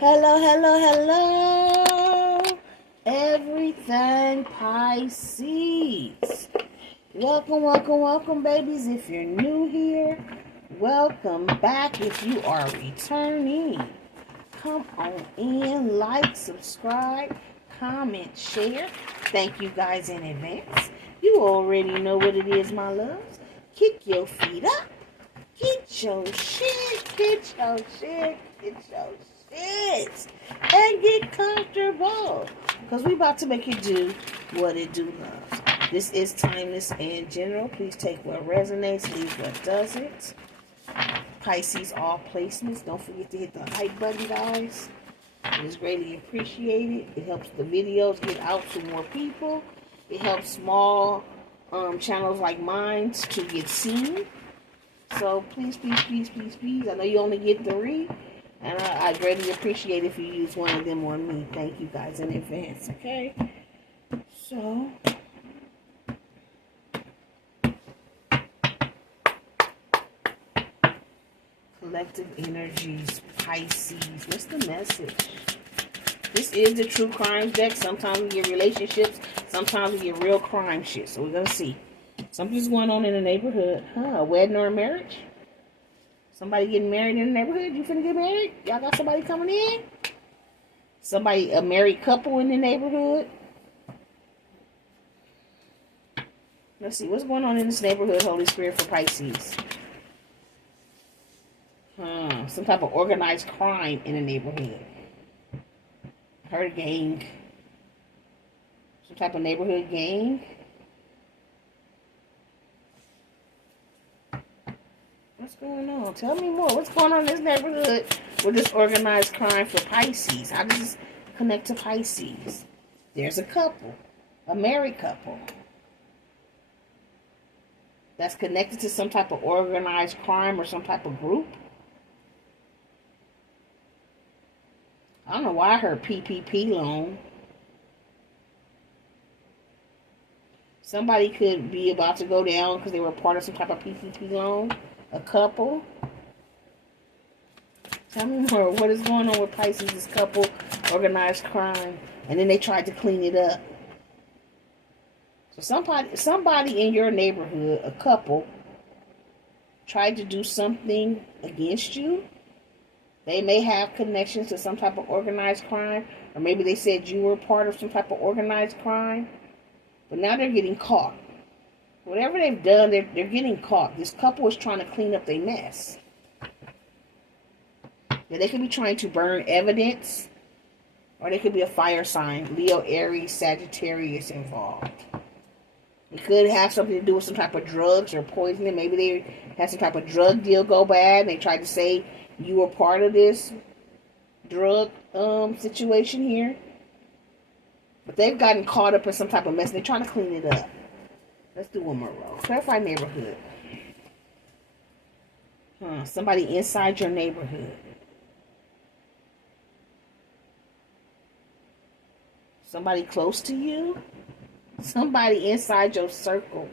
Hello, hello, hello, everything Pisces. Welcome, welcome, welcome, babies. If you're new here, welcome back. If you are returning, come on in, like, subscribe, comment, share. Thank you guys in advance. You already know what it is, my loves. Kick your feet up. Get your shit, get your shit, get your shit, and get comfortable. Because we about to make it do what it do, loves. This is timeless and general. Please take what resonates, leave what doesn't. Pisces, all placements. Don't forget to hit the like button, guys. It is greatly appreciated. It helps the videos get out to more people. It helps small channels like mine to get seen. So please, please, please, please, please. I know you only get 3. And I greatly appreciate if you use one of them on me. Thank you guys in advance, okay? So, collective energies, Pisces. What's the message? This is the true crime deck. Sometimes we get relationships. Sometimes we get real crime shit. So we're going to see. Something's going on in the neighborhood. A wedding or a marriage? Somebody getting married in the neighborhood? You finna get married? Y'all got somebody coming in? Somebody, a married couple in the neighborhood? Let's see. What's going on in this neighborhood, Holy Spirit, for Pisces? Some type of organized crime in the neighborhood. Heard a gang. Some type of neighborhood gang. What's going on? Tell me more. What's going on in this neighborhood with this organized crime for Pisces? How does this connect to Pisces? There's a couple. A married couple. That's connected to some type of organized crime or some type of group. I don't know why I heard PPP loan. Somebody could be about to go down because they were part of some type of PPP loan. A couple. Tell me more. What is going on with Pisces? This couple, organized crime, and then they tried to clean it up. So somebody in your neighborhood, a couple, tried to do something against you. They may have connections to some type of organized crime, or maybe they said you were part of some type of organized crime, but now they're getting caught. Whatever they've done, they're getting caught. This couple is trying to clean up their mess. Now, they could be trying to burn evidence, or they could be a fire sign. Leo, Aries, Sagittarius involved. It could have something to do with some type of drugs or poisoning. Maybe they had some type of drug deal go bad, and they tried to say you were part of this drug situation here. But they've gotten caught up in some type of mess. They're trying to clean it up. Let's do one more row. Clarify neighborhood. Somebody inside your neighborhood. Somebody close to you. Somebody inside your circle.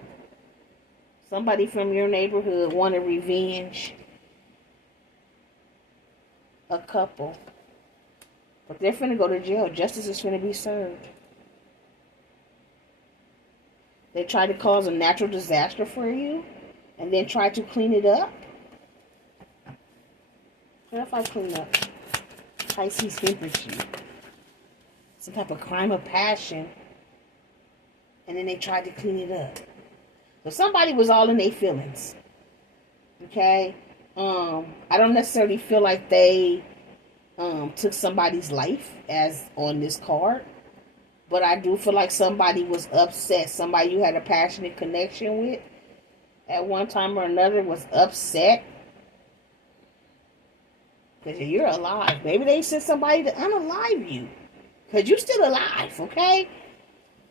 Somebody from your neighborhood wanted revenge. A couple. But they're finna go to jail. Justice is finna be served. They tried to cause a natural disaster for you and then tried to clean it up. What if I clean up? Pisces energy. Some type of crime of passion. And then they tried to clean it up. So somebody was all in their feelings. Okay? I don't necessarily feel like they took somebody's life as on this card. But I do feel like somebody was upset. Somebody you had a passionate connection with at one time or another was upset. Because you're alive. Maybe they sent somebody to unalive you. Because you're still alive, okay?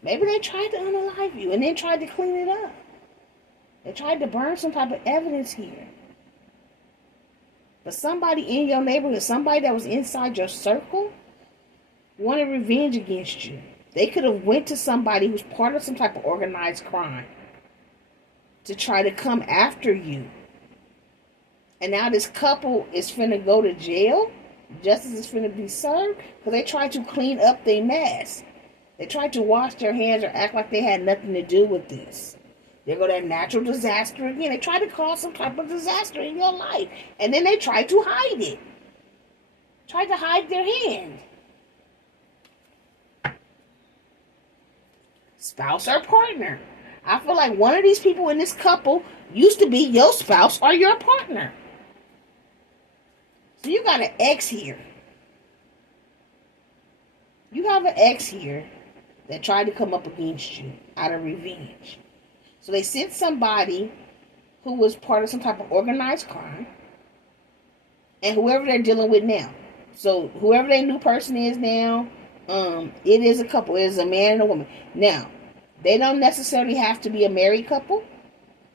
Maybe they tried to unalive you and then tried to clean it up. They tried to burn some type of evidence here. But somebody in your neighborhood, somebody that was inside your circle, wanted revenge against you. They could have went to somebody who's part of some type of organized crime to try to come after you. And now this couple is finna go to jail. Justice is finna be served because they tried to clean up their mess. They tried to wash their hands or act like they had nothing to do with this. There go that natural disaster again. They tried to cause some type of disaster in your life. And then they tried to hide it. Tried to hide their hand. Spouse or partner. I feel like one of these people in this couple used to be your spouse or your partner. So you got an ex here. You have an ex here that tried to come up against you out of revenge. So they sent somebody who was part of some type of organized crime. And whoever they're dealing with now. So whoever their new person is now, it is a couple. It is a man and a woman. Now, they don't necessarily have to be a married couple.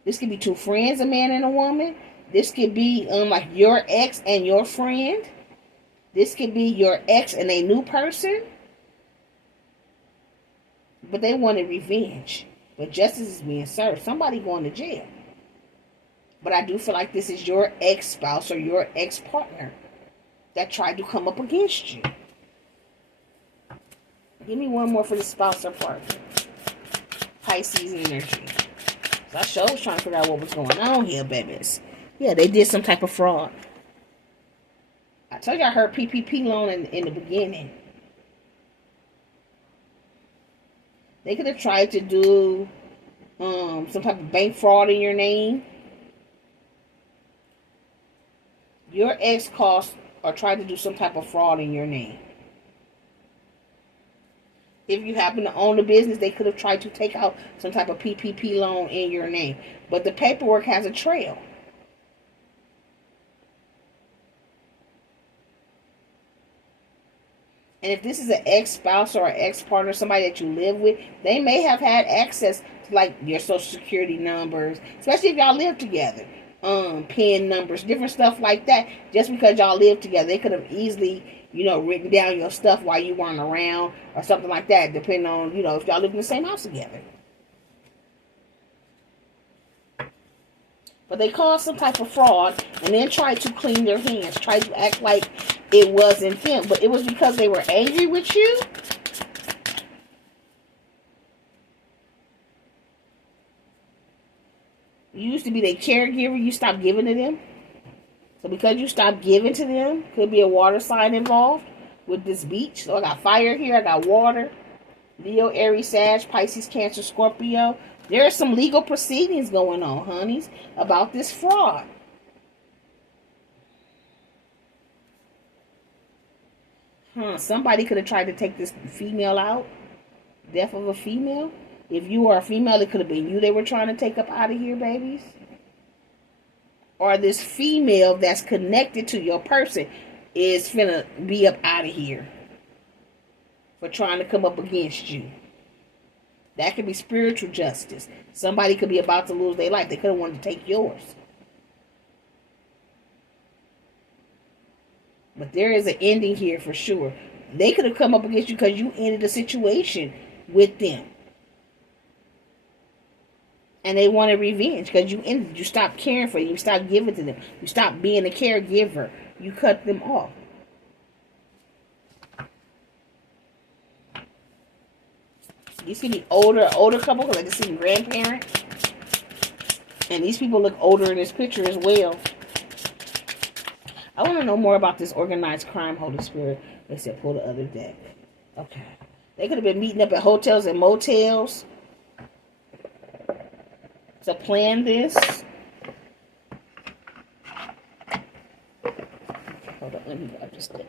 This could be two friends, a man and a woman. This could be like your ex and your friend. This could be your ex and a new person. But they wanted revenge. But justice is being served. Somebody going to jail. But I do feel like this is your ex-spouse or your ex-partner that tried to come up against you. Give me one more for the spouse or partner. Pisces energy. So I sure was trying to figure out what was going on here, babies. Yeah, they did some type of fraud. I told you I heard PPP loan in the beginning. They could have tried to do some type of bank fraud in your name. Your ex cost or tried to do some type of fraud in your name. If you happen to own a business, they could have tried to take out some type of PPP loan in your name. But the paperwork has a trail. And if this is an ex-spouse or an ex-partner, somebody that you live with, they may have had access to like your social security numbers, especially if y'all live together. PIN numbers, different stuff like that. Just because y'all live together, they could have easily, written down your stuff while you weren't around or something like that, depending on, if y'all live in the same house together. But they caused some type of fraud and then tried to clean their hands, tried to act like it wasn't them. But it was because they were angry with you. You used to be their caregiver, you stopped giving to them. So because you stopped giving to them, could be a water sign involved with this beach. So I got fire here, I got water. Leo, Aries, Sag, Pisces, Cancer, Scorpio. There are some legal proceedings going on, honeys, about this fraud. Somebody could have tried to take this female out. Death of a female. If you are a female, it could have been you they were trying to take up out of here, babies. Or this female that's connected to your person is finna be up out of here for trying to come up against you. That could be spiritual justice. Somebody could be about to lose their life. They could have wanted to take yours. But there is an ending here for sure. They could have come up against you because you ended a situation with them. And they wanted revenge because you ended. You stopped caring for them. You stopped giving to them. You stopped being a caregiver. You cut them off. These can be older couple because I just seen grandparent. And these people look older in this picture as well. I want to know more about this organized crime, Holy Spirit. They said pull the other deck. Okay. They could have been meeting up at hotels and motels to plan this. Hold on, let me grab this deck.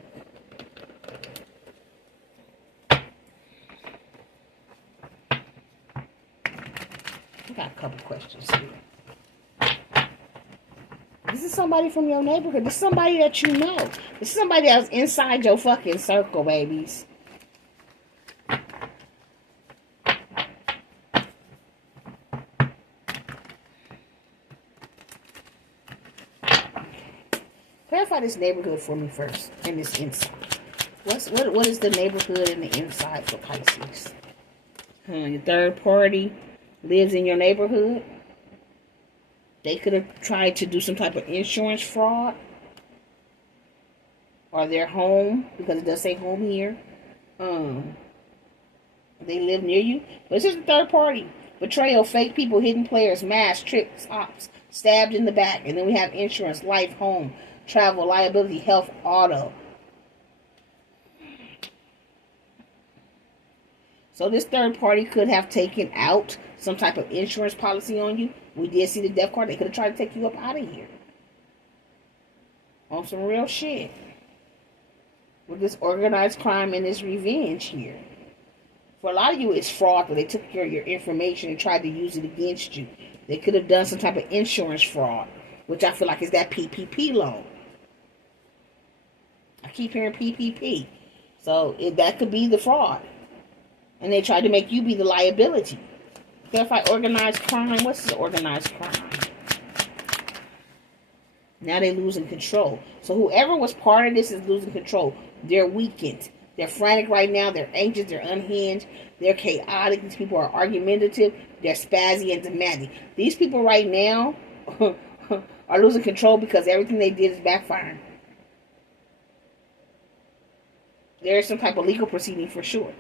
I got a couple questions here. This is somebody from your neighborhood. This is somebody that you know. This is somebody that's inside your fucking circle, babies. Clarify this neighborhood for me first and this inside. What is the neighborhood and the inside for Pisces? Your third party lives in your neighborhood. They could have tried to do some type of insurance fraud. or their home, because it does say home here. They live near you. But it's just a third party. Betrayal, fake people, hidden players, mask, tricks, ops, stabbed in the back. And then we have insurance, life, home, travel, liability, health, auto. So this third party could have taken out some type of insurance policy on you. We did see the death card. They could have tried to take you up out of here. On some real shit. With this organized crime and this revenge here. For a lot of you, it's fraud, but they took your information and tried to use it against you. They could have done some type of insurance fraud, which I feel like is that PPP loan. I keep hearing PPP. So that could be the fraud. And they tried to make you be the liability. Clarify organized crime. What's the organized crime? Now they're losing control. So whoever was part of this is losing control. They're weakened. They're frantic right now. They're anxious. They're unhinged. They're chaotic. These people are argumentative. They're spazzy and demanding. These people right now are losing control because everything they did is backfiring. There is some type of legal proceeding for sure.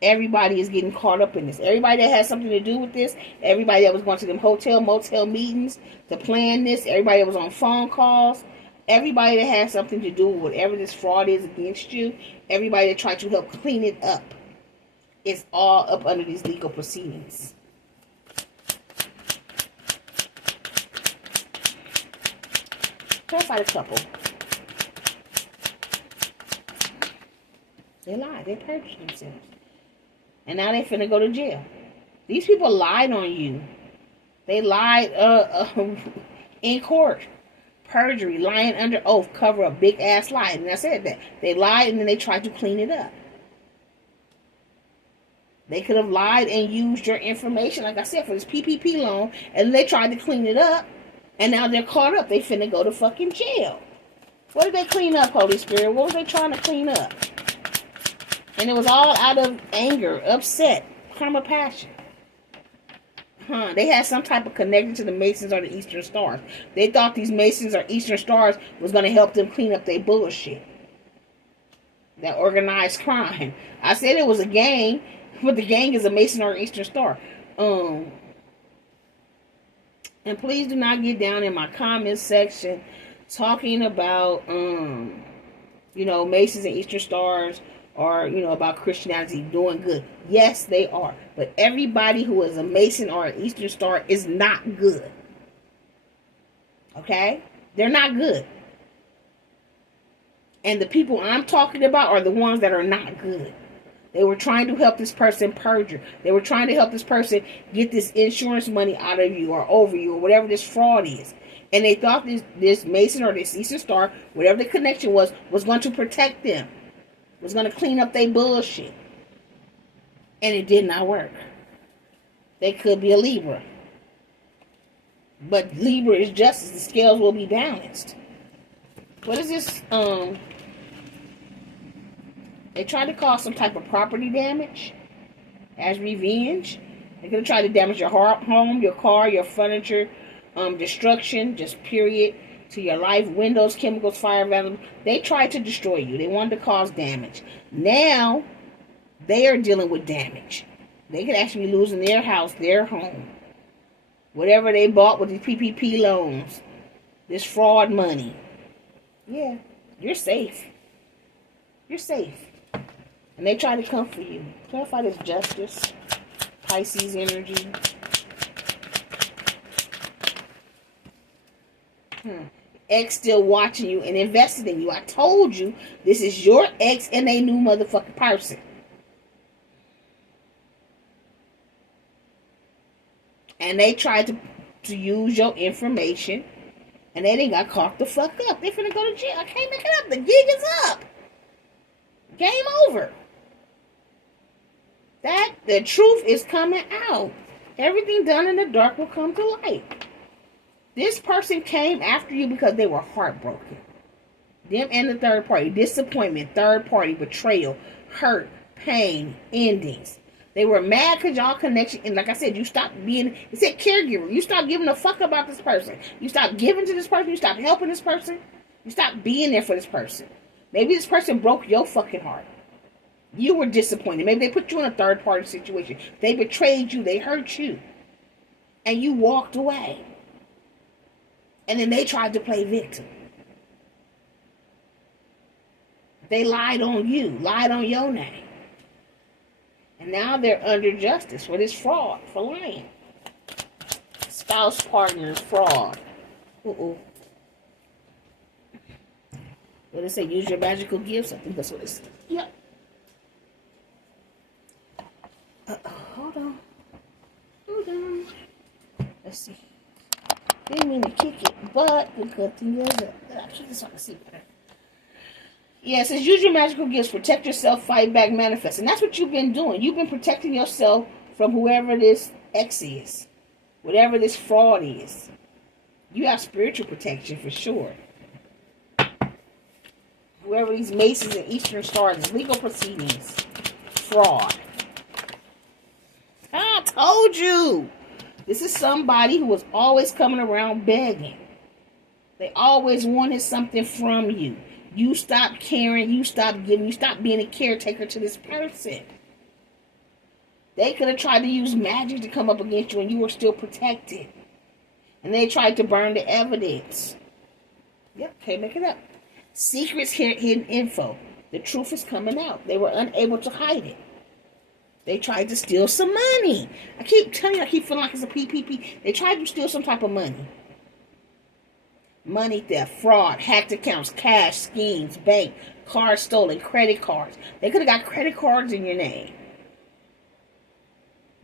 Everybody is getting caught up in this. Everybody that has something to do with this. Everybody that was going to them hotel, motel meetings to plan this. Everybody that was on phone calls. Everybody that has something to do with whatever this fraud is against you. Everybody that tried to help clean it up. It's all up under these legal proceedings. Clarify the couple. They lied. They perjured themselves. And now they finna go to jail. These people lied on you. They lied in court. Perjury, lying under oath, cover up, big ass lie. And I said that. They lied and then they tried to clean it up. They could have lied and used your information, like I said, for this PPP loan. And they tried to clean it up. And now they're caught up. They finna go to fucking jail. What did they clean up, Holy Spirit? What was they trying to clean up? And it was all out of anger, upset, karma, passion. They had some type of connection to the Masons or the Eastern Stars. They thought these Masons or Eastern Stars was going to help them clean up their bullshit. That organized crime. I said it was a gang, but the gang is a Mason or Eastern Star. And please do not get down in my comment section talking about, Masons and Eastern Stars. Or, about Christianity doing good. Yes, they are. But everybody who is a Mason or an Eastern Star is not good. Okay? They're not good. And the people I'm talking about are the ones that are not good. They were trying to help this person perjure. They were trying to help this person get this insurance money out of you or over you or whatever this fraud is. And they thought this Mason or this Eastern Star, whatever the connection was going to protect them. Was going to clean up their bullshit. And it did not work. They could be a Libra. But Libra is justice. The scales will be balanced. What is this? They tried to cause some type of property damage as revenge. They're going to try to damage your home, your car, your furniture, destruction, just period. To your life, windows, chemicals, fire, vandalism. They tried to destroy you. They wanted to cause damage. Now, they are dealing with damage. They could actually be losing their house, their home. Whatever they bought with these PPP loans. This fraud money. Yeah, you're safe. You're safe. And they try to come for you. Clarify this justice. Pisces energy. Ex still watching you and invested in you. I told you this is your ex and a new motherfucking person. And they tried to use your information and they done got caught the fuck up. They finna go to jail. I can't make it up. The gig is up. Game over. The truth is coming out. Everything done in the dark will come to light. This person came after you because they were heartbroken. Them and the third party. Disappointment, third party, betrayal, hurt, pain, endings. They were mad because y'all connection. And like I said, you stopped being, it said caregiver. You stopped giving a fuck about this person. You stopped giving to this person. You stopped helping this person. You stopped being there for this person. Maybe this person broke your fucking heart. You were disappointed. Maybe they put you in a third party situation. They betrayed you. They hurt you. And you walked away. And then they tried to play victim. They lied on you. Lied on your name. And now they're under justice for this fraud. For lying. Spouse, partner, fraud. What did it say? Use your magical gifts? I think that's what it said. Yep. Hold on. Let's see. Didn't mean to kick it, but the good thing is that I keep this on the seat better. Yeah, it says use your magical gifts, protect yourself, fight back, manifest. And that's what you've been doing. You've been protecting yourself from whoever this ex is. Whatever this fraud is. You have spiritual protection for sure. Whoever these Masons and Eastern Stars, legal proceedings, fraud. I told you. This is somebody who was always coming around begging. They always wanted something from you. You stopped caring. You stopped giving. You stopped being a caretaker to this person. They could have tried to use magic to come up against you and you were still protected. And they tried to burn the evidence. Yep, can't make it up. Secrets, hidden info. The truth is coming out. They were unable to hide it. They tried to steal some money. I keep telling you, I keep feeling like it's a PPP. They tried to steal some type of money. Money theft, fraud, hacked accounts, cash, schemes, bank, cars stolen, credit cards. They could have got credit cards in your name.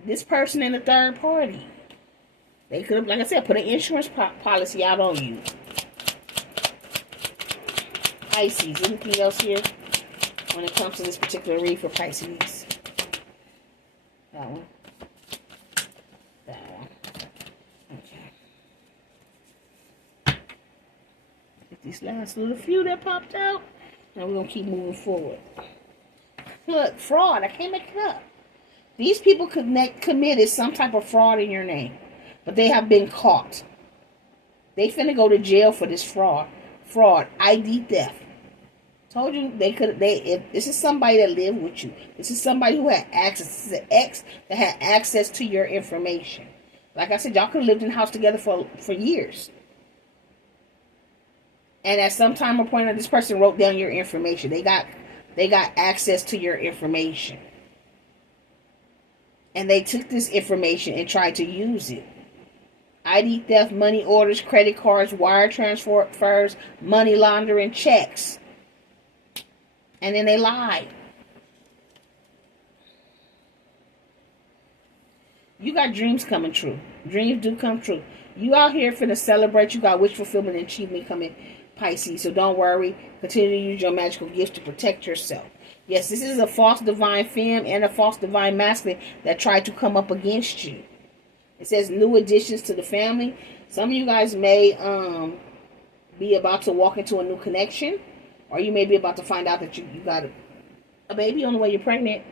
This person in the third party. They could have, like I said, put an insurance policy out on you. Pisces. Anything else here when it comes to this particular read for Pisces? That one. That one. Okay. Get these last little few that popped out. Now we're going to keep moving forward. Look, fraud. I can't make it up. These people committed some type of fraud in your name. But they have been caught. They finna go to jail for this fraud. Fraud. ID theft. Told you if this is somebody that lived with you. This is somebody who had access. This is an ex that had access to your information. Like I said, y'all could have lived in the house together for years. And at some time or point, this person wrote down your information. They got access to your information. And they took this information and tried to use it. ID theft, money orders, credit cards, wire transfers, money laundering, checks. And then they lied. You got dreams coming true. Dreams do come true. You out here finna celebrate. You got wish fulfillment and achievement coming, Pisces. So don't worry. Continue to use your magical gifts to protect yourself. Yes, this is a false divine femme and a false divine masculine that tried to come up against you. It says new additions to the family. Some of you guys may be about to walk into a new connection. Or you may be about to find out that you got a baby on the way. You're pregnant.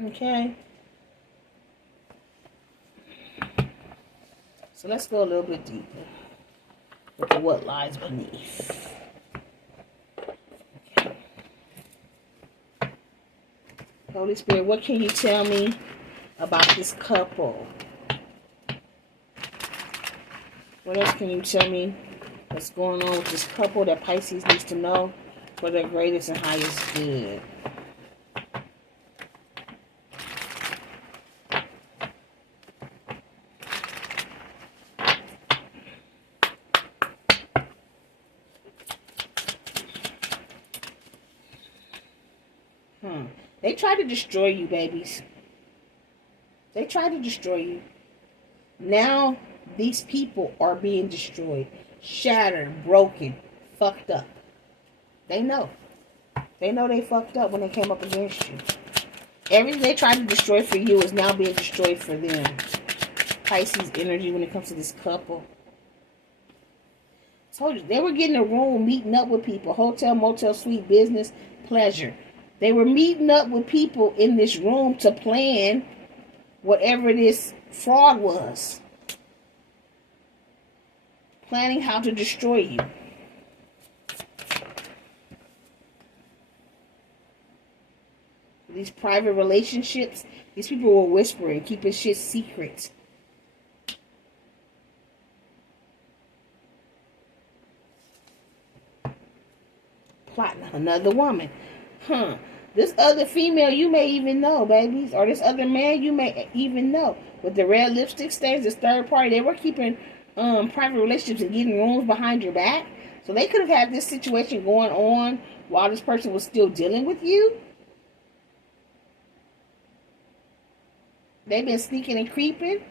Okay. So let's go a little bit deeper. Look at what lies beneath. Okay. Holy Spirit, what can you tell me about this couple? What else can you tell me what's going on with this couple that Pisces needs to know for their greatest and highest good? They tried to destroy you, babies. They tried to destroy you. Now, these people are being destroyed, shattered, broken, fucked up. They know. They know they fucked up when they came up against you. Everything they tried to destroy for you is now being destroyed for them. Pisces energy when it comes to this couple. I told you, they were getting a room, meeting up with people. Hotel, motel, suite, business, pleasure. They were meeting up with people in this room to plan whatever this fraud was. Planning how to destroy you. These private relationships, these people were whispering, keeping shit secret. Plotting another woman. This other female you may even know, babies. Or this other man you may even know. With the red lipstick stains, this third party, they were keeping private relationships and getting rooms behind your back. So they could have had this situation going on while this person was still dealing with you. They've been sneaking and creeping.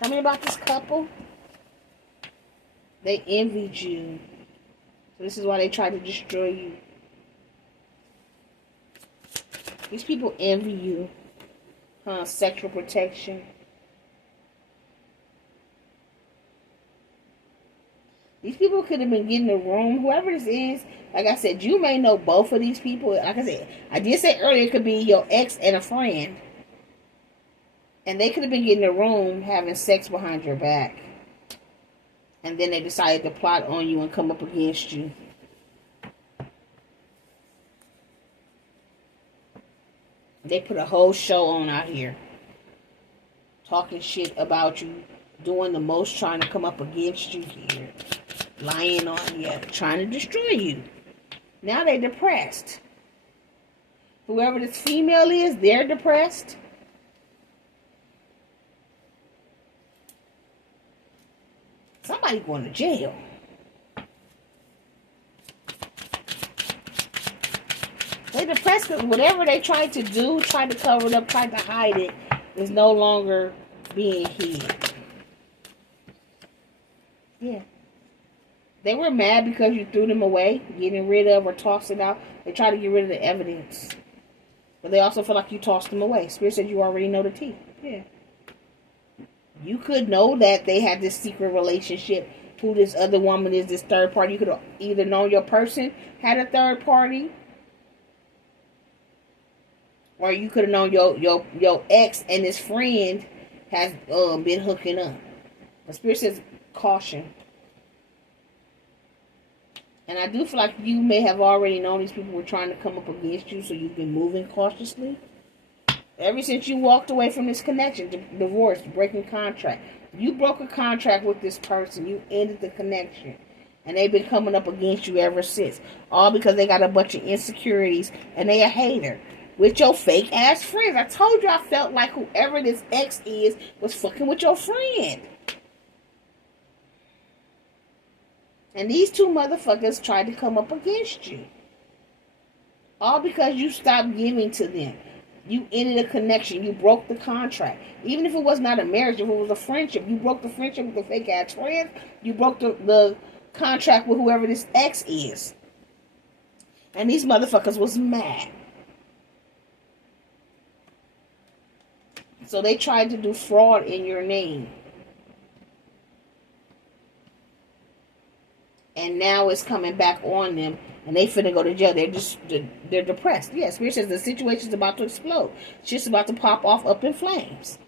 Tell me about this couple. They envied you. So this is why they tried to destroy you. These people envy you. Sexual protection. These people could have been getting a room. Whoever this is, like I said, you may know both of these people. Like I said, I did say earlier, it could be your ex and a friend. And they could have been getting a room, having sex behind your back. And then they decided to plot on you and come up against you. They put a whole show on out here. Talking shit about you. Doing the most, trying to come up against you here. Lying on you. Trying to destroy you. Now they're depressed. Whoever this female is, they're depressed. Somebody going to jail. They depressed because whatever they tried to do, tried to cover it up, tried to hide it, is no longer being hid. Yeah. They were mad because you threw them away, getting rid of or tossed it out. They tried to get rid of the evidence. But they also feel like you tossed them away. Spirit said you already know the tea. Yeah. You could know that they had this secret relationship. Who this other woman is, this third party. You could have either known your person had a third party, or you could have known your ex and his friend has been hooking up. The Spirit says caution. And I do feel like you may have already known these people were trying to come up against you, so you've been moving cautiously. Ever since you walked away from this connection, divorce, breaking contract. You broke a contract with this person. You ended the connection. And they've been coming up against you ever since. All because they got a bunch of insecurities and they a hater. With your fake ass friends. I told you I felt like whoever this ex is was fucking with your friend. And these two motherfuckers tried to come up against you. All because you stopped giving to them. You ended a connection. You broke the contract. Even if it was not a marriage, if it was a friendship, you broke the friendship with the fake ass friend. You broke the contract with whoever this ex is. And these motherfuckers was mad. So they tried to do fraud in your name. And now it's coming back on them. And they finna go to jail. They're depressed. Yes, Spirit says the situation's about to explode. It's just about to pop off up in flames.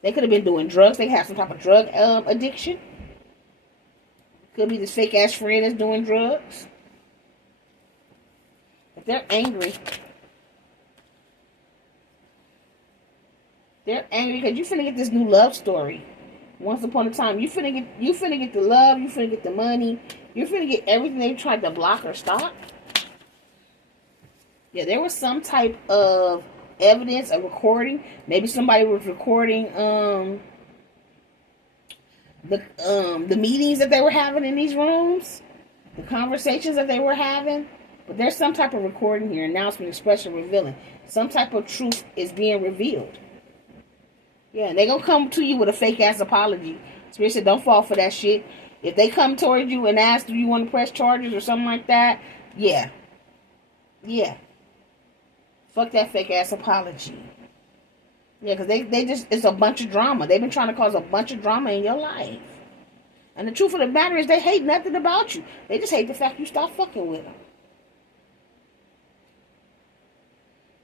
They could have been doing drugs. They have some type of drug addiction. Could be this fake ass friend that's doing drugs. If they're angry. They're angry because you finna get this new love story. Once upon a time, you finna get the love, you finna get the money, you finna get everything they tried to block or stop. Yeah, there was some type of evidence, a recording. Maybe somebody was recording the meetings that they were having in these rooms, the conversations that they were having. But there's some type of recording here, announcement, expression, revealing. Some type of truth is being revealed. Yeah, and they're going to come to you with a fake-ass apology. Spirit said, don't fall for that shit. If they come towards you and ask, do you want to press charges or something like that? Yeah. Yeah. Fuck that fake-ass apology. Yeah, because they just, it's a bunch of drama. They've been trying to cause a bunch of drama in your life. And the truth of the matter is they hate nothing about you. They just hate the fact you stopped fucking with them.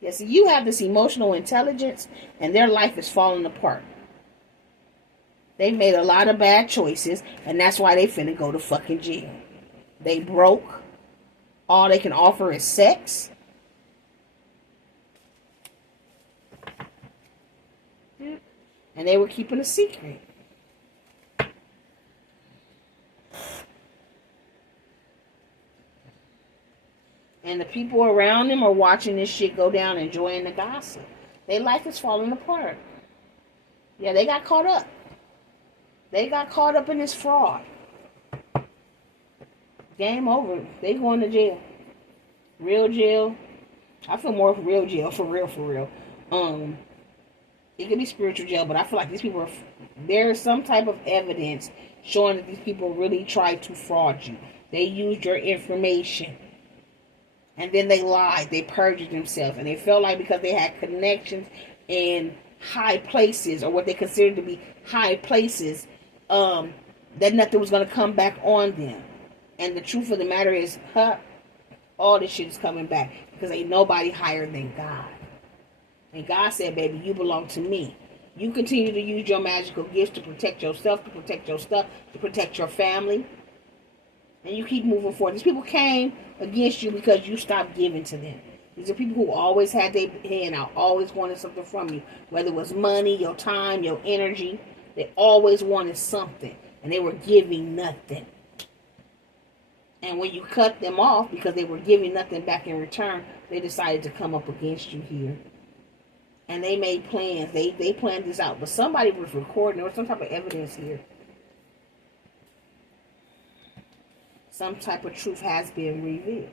Yeah, see, you have this emotional intelligence, and their life is falling apart. They made a lot of bad choices, and that's why they finna go to fucking jail. They broke. All they can offer is sex. And they were keeping a secret. And the people around them are watching this shit go down, enjoying the gossip. Their life is falling apart. Yeah, they got caught up. They got caught up in this fraud. Game over. They going to jail. Real jail. I feel more real jail, for real, for real. It could be spiritual jail, but I feel like these people are... There is some type of evidence showing that these people really tried to fraud you. They used your information. And then they lied. They perjured themselves. And they felt like because they had connections in high places, or what they considered to be high places, that nothing was going to come back on them. And the truth of the matter is, all this shit is coming back. Because ain't nobody higher than God. And God said, baby, you belong to me. You continue to use your magical gifts to protect yourself, to protect your stuff, to protect your family. And you keep moving forward. These people came against you because you stopped giving to them. These are people who always had their hand out, always wanted something from you. Whether it was money, your time, your energy. They always wanted something. And they were giving nothing. And when you cut them off because they were giving nothing back in return, they decided to come up against you here. And they made plans. They planned this out. But somebody was recording. There was some type of evidence here. Some type of truth has been revealed.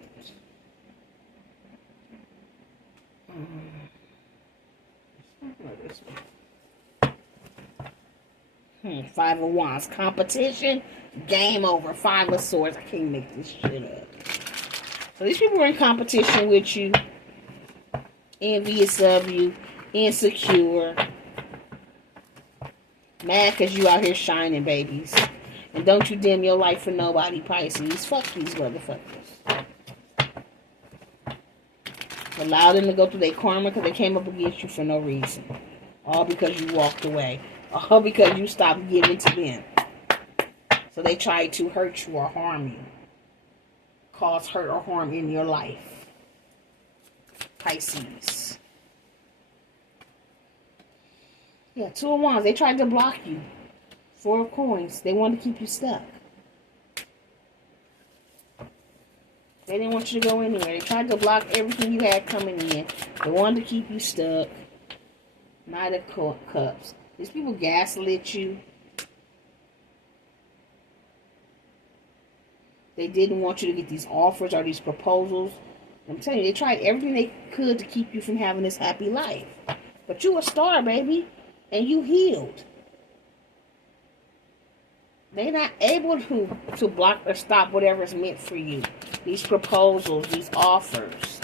Five of Wands. Competition. Game over. Five of Swords. I can't make this shit up. So these people are in competition with you. Envious of you. Insecure. Mad because you out here shining, babies. And don't you dim your light for nobody, Pisces. Fuck these motherfuckers. Allow them to go through their karma because they came up against you for no reason. All because you walked away. All because you stopped giving to them. So they tried to hurt you or harm you. Cause hurt or harm in your life. Pisces. Yeah, Two of Wands. They tried to block you. Four of Coins. They wanted to keep you stuck. They didn't want you to go anywhere. They tried to block everything you had coming in. They wanted to keep you stuck. Knight of Cups. These people gaslit you. They didn't want you to get these offers or these proposals. I'm telling you, they tried everything they could to keep you from having this happy life. But you a star, baby. And you healed. They're not able to block or stop whatever's meant for you. These proposals, these offers.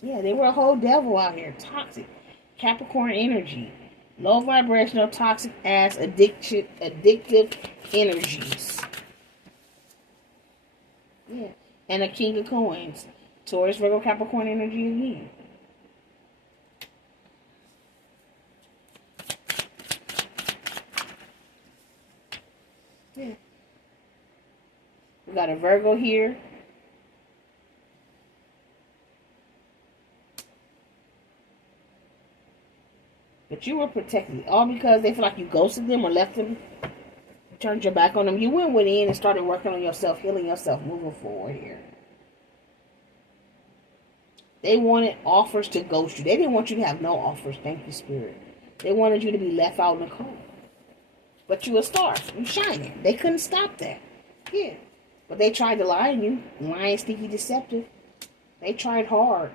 Yeah, they were a whole devil out here. Toxic. Capricorn energy. Low vibrational, toxic ass, addictive energies. Yeah. And a King of Coins. Taurus, Virgo, Capricorn energy again. Yeah. We got a Virgo here. But you were protected. All because they feel like you ghosted them or left them. Turned your back on them. You went within and started working on yourself. Healing yourself. Moving forward here. They wanted offers to ghost you. They didn't want you to have no offers. Thank you, Spirit. They wanted you to be left out in the cold. But you a star. You shining. They couldn't stop that. Yeah. But they tried to lie on you. Lying, sneaky, deceptive. They tried hard.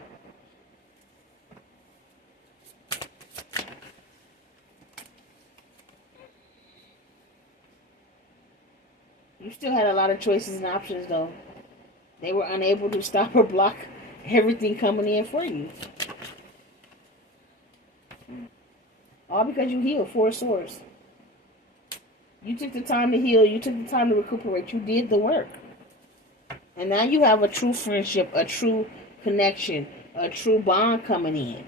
You still had a lot of choices and options, though. They were unable to stop or block everything coming in for you. All because you healed. Four of Swords. You took the time to heal. You took the time to recuperate. You did the work. And now you have a true friendship, a true connection, a true bond coming in.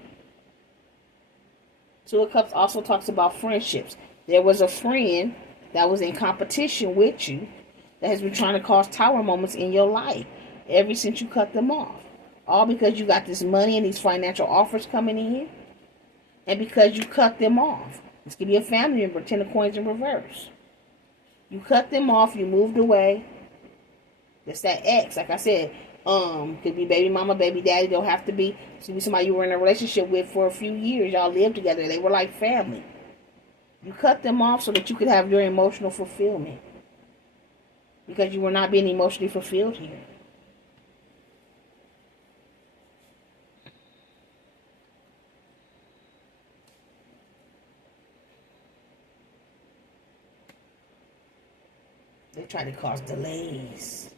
Two of Cups also talks about friendships. There was a friend that was in competition with you that has been trying to cause tower moments in your life ever since you cut them off. All because you got this money and these financial offers coming in, and because you cut them off. This could be a family member, 10 of Coins in reverse. You cut them off, you moved away. That's that ex, like I said. Could be baby mama, baby daddy, don't have to be. It could be somebody you were in a relationship with for a few years. Y'all lived together. They were like family. You cut them off so that you could have your emotional fulfillment. Because you were not being emotionally fulfilled here. They try to cause delays.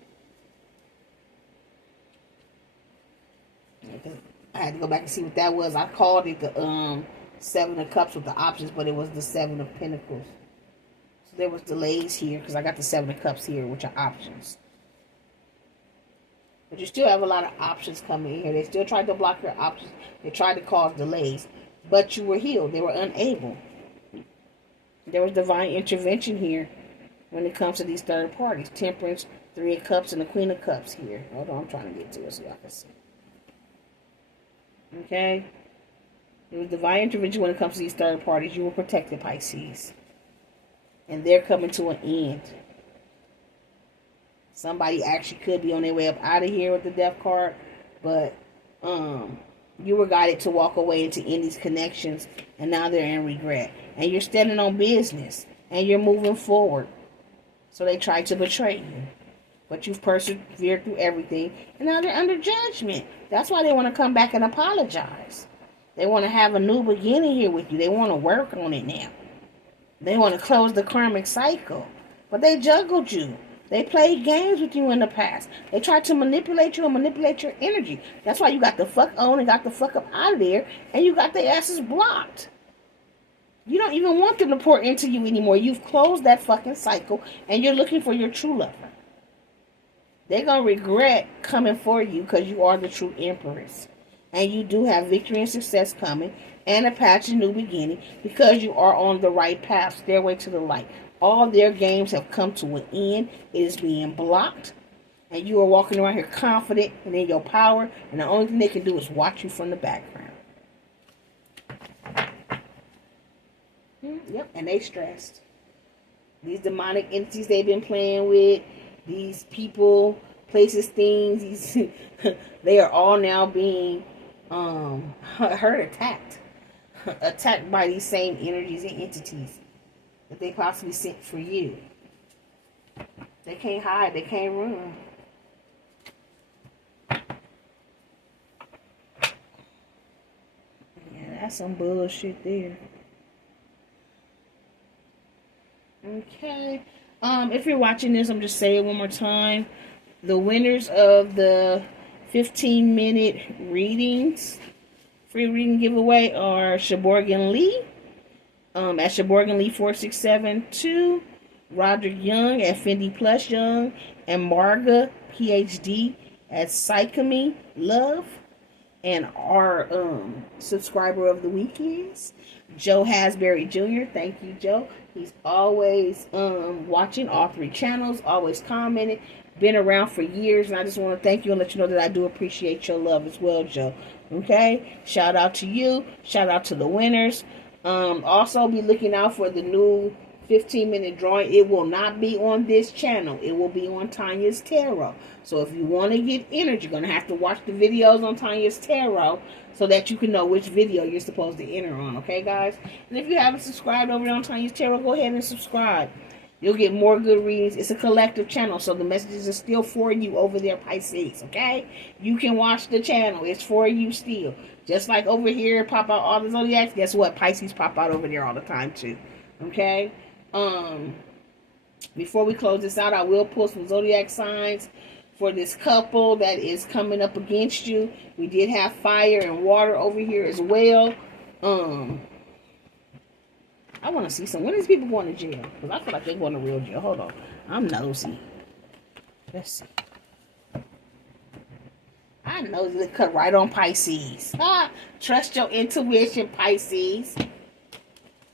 I had to go back and see what that was. I called it the Seven of Cups with the options, but it was the Seven of Pentacles. So there was delays here because I got the Seven of Cups here, which are options. But you still have a lot of options coming in here. They still tried to block your options. They tried to cause delays. But you were healed. They were unable. There was divine intervention here when it comes to these third parties. Temperance, Three of Cups, and the Queen of Cups here. Hold on, I'm trying to get to it so y'all can see. Okay? There was divine intervention when it comes to these third parties. You were protected, Pisces. And they're coming to an end. Somebody actually could be on their way up out of here with the Death card. But you were guided to walk away and to end these connections. And now they're in regret. And you're standing on business. And you're moving forward. So they tried to betray you. But you've persevered through everything. And now they're under judgment. That's why they want to come back and apologize. They want to have a new beginning here with you. They want to work on it now. They want to close the karmic cycle. But they juggled you. They played games with you in the past. They tried to manipulate you and manipulate your energy. That's why you got the fuck on and got the fuck up out of there. And you got their asses blocked. You don't even want them to pour into you anymore. You've closed that fucking cycle. And you're looking for your true lover. They're going to regret coming for you because you are the true empress. And you do have victory and success coming. And a patch of new beginning. Because you are on the right path. Stairway to the light. All their games have come to an end. It is being blocked. And you are walking around here confident and in your power. And the only thing they can do is watch you from the background. Yep, and they stressed. These demonic entities they've been playing with. These people, places, things. They are all now being attacked. Attacked by these same energies and entities that they possibly sent for you. They can't hide. They can't run. Yeah, that's some bullshit there. Okay. If you're watching this, I'm just saying it one more time. The winners of the 15-minute readings, free reading giveaway are Shaborgan Lee at Shaborgan Lee 4672, Roderick Young at Fendi Plus Young, and Marga PhD at Psychomy Love. And our subscriber of the week is Joe Hasbury Jr. Thank you, Joe. He's always watching all three channels, always commenting, been around for years, and I just want to thank you and let you know that I do appreciate your love as well, Joe. Okay? Shout out to you. Shout out to the winners. Also, be looking out for the new 15-minute drawing. It will not be on this channel. It will be on Tanya's Tarot. So if you want to get entered, you're going to have to watch the videos on Tanya's Tarot so that you can know which video you're supposed to enter on. Okay, guys? And if you haven't subscribed over there on Tanya's Tarot, go ahead and subscribe. You'll get more good readings. It's a collective channel, so the messages are still for you over there, Pisces. Okay? You can watch the channel. It's for you still. Just like over here, pop out all the zodiacs. Guess what? Pisces pop out over there all the time, too. Okay? Before we close this out, I will pull some zodiac signs for this couple that is coming up against you. We did have fire and water over here as well. I want to see some. When is people going to jail? Because I feel like they're going to real jail. Hold on. I'm nosy. Let's see. I know they cut right on Pisces. Trust your intuition, Pisces.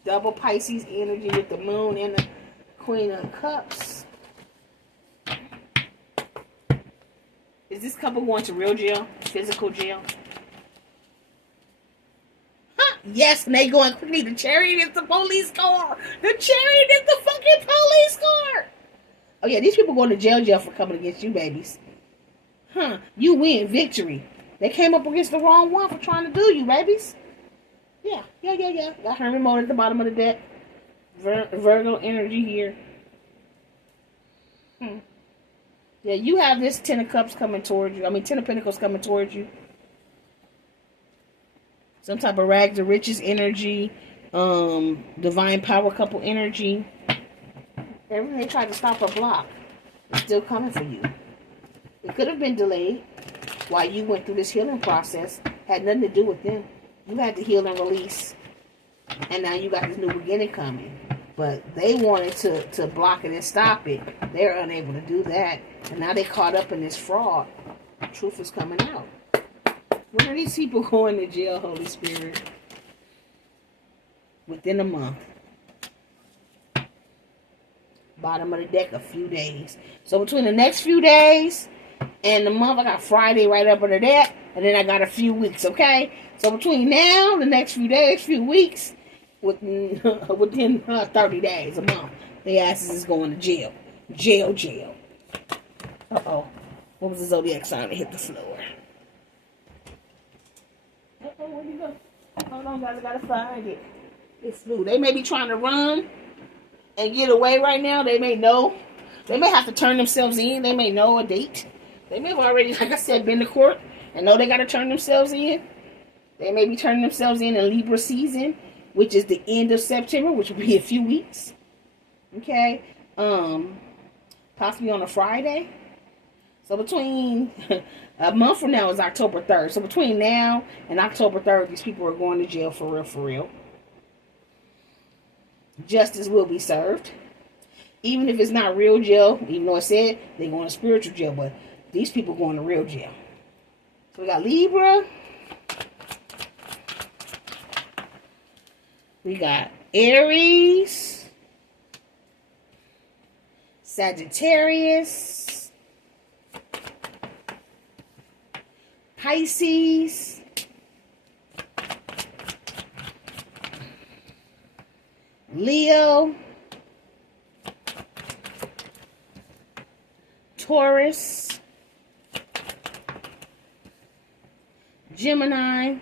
Double Pisces energy with the moon and the Queen of Cups. Is this couple going to real jail? Physical jail? Huh? Yes, and they going quickly. The chariot is the police car. The chariot is the fucking police car. Oh yeah, these people going to jail for coming against you, babies. Huh? You win. Victory. They came up against the wrong one for trying to do you, babies. Yeah. Got Hermit mode at the bottom of the deck. Virgo energy here. Yeah, you have this Ten of Cups coming towards you. I mean, Ten of Pentacles coming towards you. Some type of rags to riches energy. Divine power couple energy. Everything they tried to stop or block is still coming for you. It could have been delayed while you went through this healing process. Had nothing to do with them. You had to heal and release. And now you got this new beginning coming. But they wanted to block it and stop it. They're unable to do that. And now they caught up in this fraud. The truth is coming out. When are these people going to jail, Holy Spirit? Within a month. Bottom of the deck, a few days. So between the next few days and the month, I got Friday right up under that. And then I got a few weeks, okay? So between now, the next few days, few weeks, within 30 days, a month, the asses is going to jail. Jail. Uh-oh. What was the zodiac sign that hit the floor? Uh-oh, where'd you go? Hold on, guys, I gotta find it. It's flew. They may be trying to run and get away right now. They may know. They may have to turn themselves in. They may know a date. They may have already, like I said, been to court and know they got to turn themselves in. They may be turning themselves in Libra season, which is the end of September, which will be a few weeks. Okay? Possibly on a Friday. So between a month from now is October 3rd. So between now and October 3rd, these people are going to jail for real. Justice will be served. Even if it's not real jail, even though it said they're going to spiritual jail, but these people are going to real jail. So we got Libra. We got Aries. Sagittarius. Pisces. Leo. Taurus. Gemini.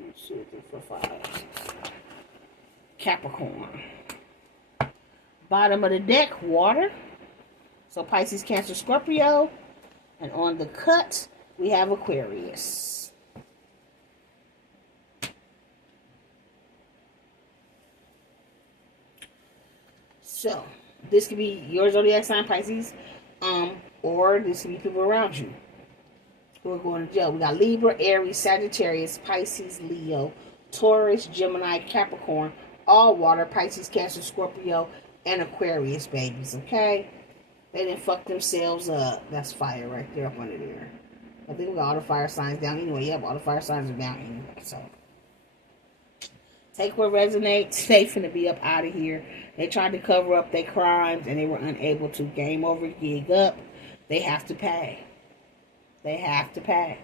Let's see for 5. Capricorn. Bottom of the deck, water. So Pisces, Cancer, Scorpio. And on the cut, we have Aquarius. So, this could be your zodiac sign, Pisces, or this could be people around you who are going to jail. We got Libra, Aries, Sagittarius, Pisces, Leo, Taurus, Gemini, Capricorn, all water, Pisces, Cancer, Scorpio, and Aquarius babies, okay? They didn't fuck themselves up. That's fire right there up under there. I think we got all the fire signs down anyway. Yep, all the fire signs are down anyway, so. Take what resonates. They finna be up out of here. They tried to cover up their crimes and they were unable to. Game over, gig up. They have to pay. They have to pay.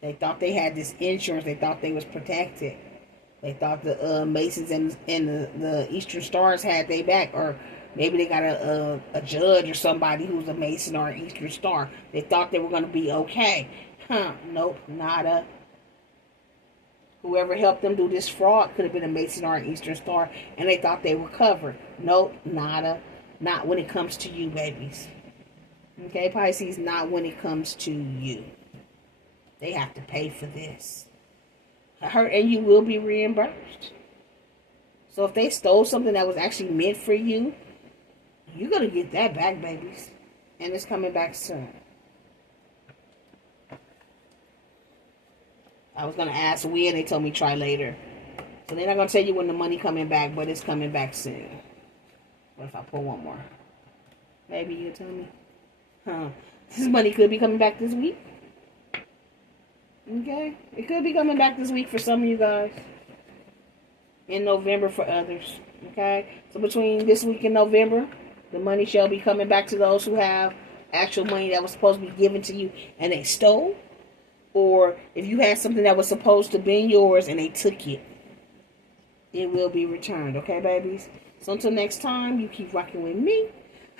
They thought they had this insurance. They thought they was protected. They thought the Masons and the Eastern Stars had their back. Or maybe they got a judge or somebody who's a Mason or an Eastern Star. They thought they were going to be okay. Nope, nada. Whoever helped them do this fraud could have been a Mason or an Eastern Star, and they thought they were covered. Nope, nada. Not when it comes to you, babies. Okay, Pisces, not when it comes to you. They have to pay for this. And you will be reimbursed. So if they stole something that was actually meant for you, you're going to get that back, babies. And it's coming back soon. I was going to ask when, they told me try later. So they're not going to tell you when the money coming back, but it's coming back soon. What if I pull one more? Maybe you'll tell me. This money could be coming back this week. Okay? It could be coming back this week for some of you guys. in November for others. Okay? So between this week and November, the money shall be coming back to those who have actual money that was supposed to be given to you and they stole. Or if you had something that was supposed to be yours and they took it, it will be returned. Okay, babies? So until next time, you keep rocking with me.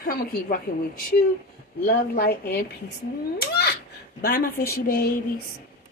I'm going to keep rocking with you. Love, light, and peace. Mwah! Bye, my fishy babies.